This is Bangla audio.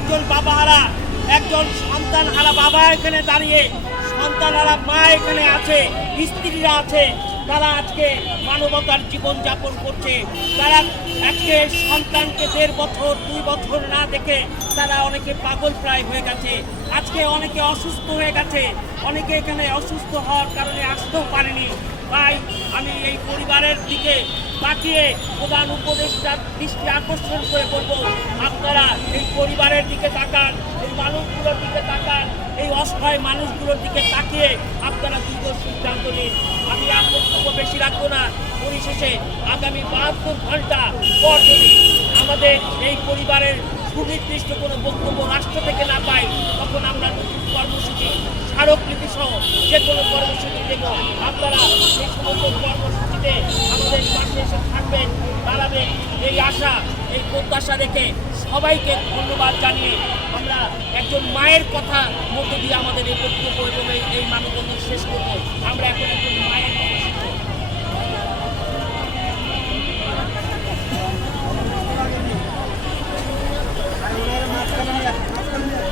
একজন বাবা হারা একজন সন্তান হারা বাবা এখানে দাঁড়িয়ে, সন্তান হারা মা এখানে আছে, স্ত্রীরা আছে, তারা আজকে মানবতার জীবন যাপন করছে। তারা আজকে সন্তানকে দেড় বছর, দুই বছর না দেখে তারা অনেকে পাগল প্রায় হয়ে গেছে। আজকে অনেকে অসুস্থ হয়ে গেছে। অনেকে এখানে অসুস্থ হওয়ার কারণে আসতেও পারেনি। তাই আমি এই পরিবারের দিকে তাকিয়ে প্রধান উপদেষ্টার দৃষ্টি আকর্ষণ করে বলব, আপনারা এই পরিবারের দিকে তাকান, এই মানুষগুলোর দিকে তাকান, এই অসহায় মানুষগুলোর দিকে তাকিয়ে আপনারা দ্রুত সিদ্ধান্ত নিন। আমি আর বক্তব্য বেশি রাখব না। পরিশেষে আগামী বাহাত্তর ঘণ্টা পর যদি আমাদের এই পরিবারের সুনির্দিষ্ট কোনো বক্তব্য রাষ্ট্র থেকে না পাই, তখন আমরা নতুন কর্মসূচি, স্মারকলিপি সহ যে কোনো কর্মসূচি দেব। আপনারা এই সমস্ত কর্মসূচিতে এসে থাকবেন, দাঁড়াবেন। এই আশা, এই প্রত্যাশা রেখে সবাইকে ধন্যবাদ জানিয়ে আমরা একজন মায়ের কথা মধ্য দিয়ে আমাদের এই বক্তব্য এবং এই- মানবন্ধন শেষ করব। আমরা এখন